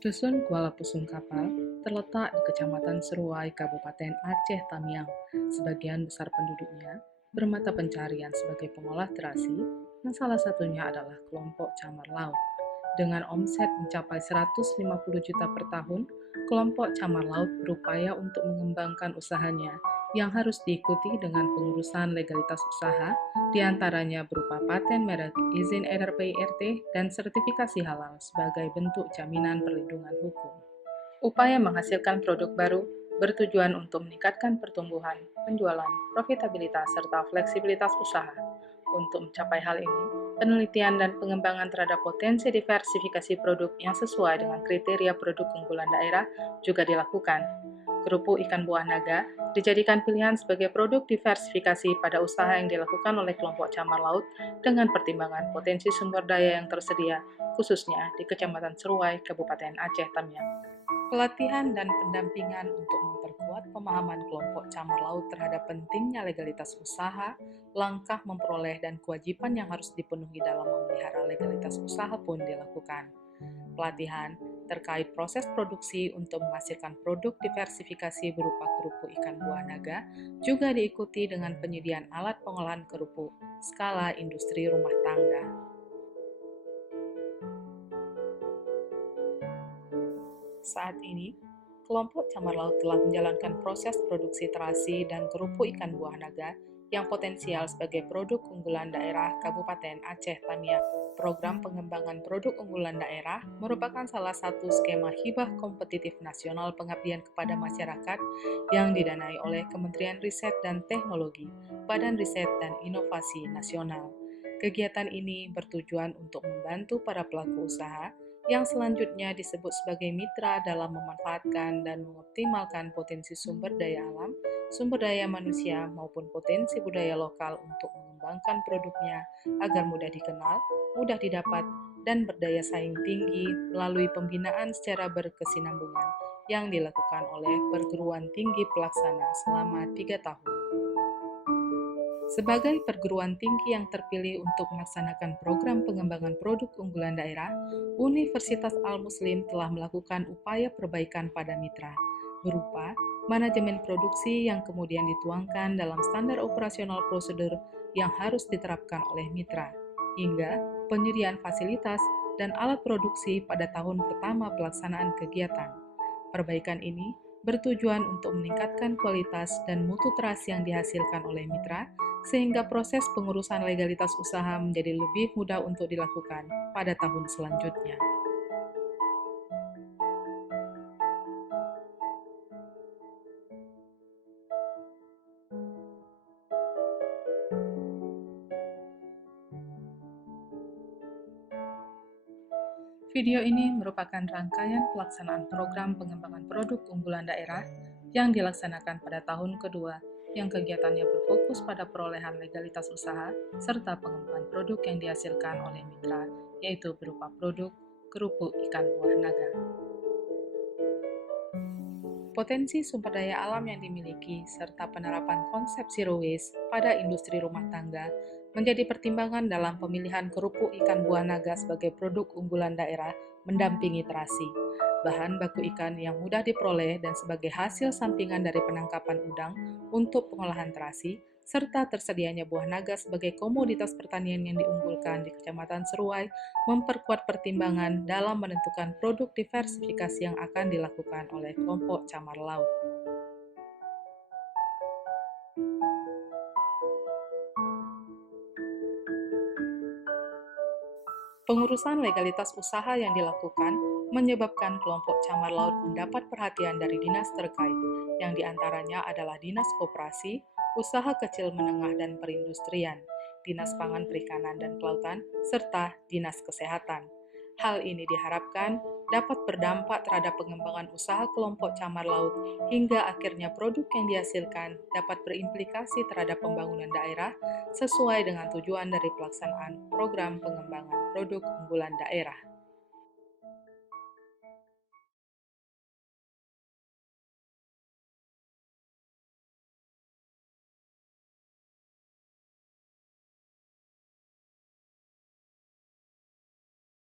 Dusun Kuala Pusung Kapal terletak di Kecamatan Seruai, Kabupaten Aceh Tamiang. Sebagian besar penduduknya bermata pencarian sebagai pengolah terasi, yang salah satunya adalah kelompok camar laut. Dengan omset mencapai 150 juta per tahun, kelompok camar laut berupaya untuk mengembangkan usahanya yang harus diikuti dengan pengurusan legalitas usaha, diantaranya berupa paten merek, izin edar PIRT, dan sertifikasi halal sebagai bentuk jaminan perlindungan hukum. Upaya menghasilkan produk baru bertujuan untuk meningkatkan pertumbuhan, penjualan, profitabilitas, serta fleksibilitas usaha. Untuk mencapai hal ini, penelitian dan pengembangan terhadap potensi diversifikasi produk yang sesuai dengan kriteria produk unggulan daerah juga dilakukan. Kerupuk ikan buah naga dijadikan pilihan sebagai produk diversifikasi pada usaha yang dilakukan oleh kelompok camar laut dengan pertimbangan potensi sumber daya yang tersedia, khususnya di Kecamatan Seruai, Kabupaten Aceh Tamiang. Pelatihan dan pendampingan untuk memperkuat pemahaman kelompok camar laut terhadap pentingnya legalitas usaha, langkah memperoleh dan kewajiban yang harus dipenuhi dalam memelihara legalitas usaha pun dilakukan. Pelatihan terkait proses produksi untuk menghasilkan produk diversifikasi berupa kerupuk ikan buah naga juga diikuti dengan penyediaan alat pengolahan kerupuk skala industri rumah tangga. Saat ini, kelompok camar laut telah menjalankan proses produksi terasi dan kerupuk ikan buah naga yang potensial sebagai produk unggulan daerah Kabupaten Aceh Tamiang. Program pengembangan produk unggulan daerah merupakan salah satu skema hibah kompetitif nasional pengabdian kepada masyarakat yang didanai oleh Kementerian Riset dan Teknologi, Badan Riset dan Inovasi Nasional. Kegiatan ini bertujuan untuk membantu para pelaku usaha yang selanjutnya disebut sebagai mitra dalam memanfaatkan dan mengoptimalkan potensi sumber daya alam, sumber daya manusia, maupun potensi budaya lokal untuk mengembangkan produknya agar mudah dikenal, mudah didapat, dan berdaya saing tinggi melalui pembinaan secara berkesinambungan yang dilakukan oleh perguruan tinggi pelaksana selama 3 tahun. Sebagai perguruan tinggi yang terpilih untuk melaksanakan program pengembangan produk unggulan daerah, Universitas Al-Muslim telah melakukan upaya perbaikan pada mitra, berupa manajemen produksi yang kemudian dituangkan dalam standar operasional prosedur yang harus diterapkan oleh mitra, hingga penyediaan fasilitas dan alat produksi pada tahun pertama pelaksanaan kegiatan. Perbaikan ini bertujuan untuk meningkatkan kualitas dan mutu terasi yang dihasilkan oleh mitra, sehingga proses pengurusan legalitas usaha menjadi lebih mudah untuk dilakukan pada tahun selanjutnya. Video ini merupakan rangkaian pelaksanaan program pengembangan produk unggulan daerah yang dilaksanakan pada tahun kedua, yang kegiatannya berfokus pada perolehan legalitas usaha serta pengembangan produk yang dihasilkan oleh mitra, yaitu berupa produk kerupuk ikan buah naga. Potensi sumber daya alam yang dimiliki serta penerapan konsep zero waste pada industri rumah tangga menjadi pertimbangan dalam pemilihan kerupuk ikan buah naga sebagai produk unggulan daerah mendampingi terasi. Bahan baku ikan yang mudah diperoleh dan sebagai hasil sampingan dari penangkapan udang untuk pengolahan terasi, serta tersedianya buah naga sebagai komoditas pertanian yang diunggulkan di Kecamatan Seruai memperkuat pertimbangan dalam menentukan produk diversifikasi yang akan dilakukan oleh kelompok camar laut. Pengurusan legalitas usaha yang dilakukan menyebabkan kelompok camar laut mendapat perhatian dari dinas terkait, yang diantaranya adalah Dinas Koperasi, Usaha Kecil Menengah dan Perindustrian, Dinas Pangan Perikanan dan Kelautan, serta Dinas Kesehatan. Hal ini diharapkan dapat berdampak terhadap pengembangan usaha kelompok camar laut hingga akhirnya produk yang dihasilkan dapat berimplikasi terhadap pembangunan daerah sesuai dengan tujuan dari pelaksanaan program pengembangan produk unggulan daerah.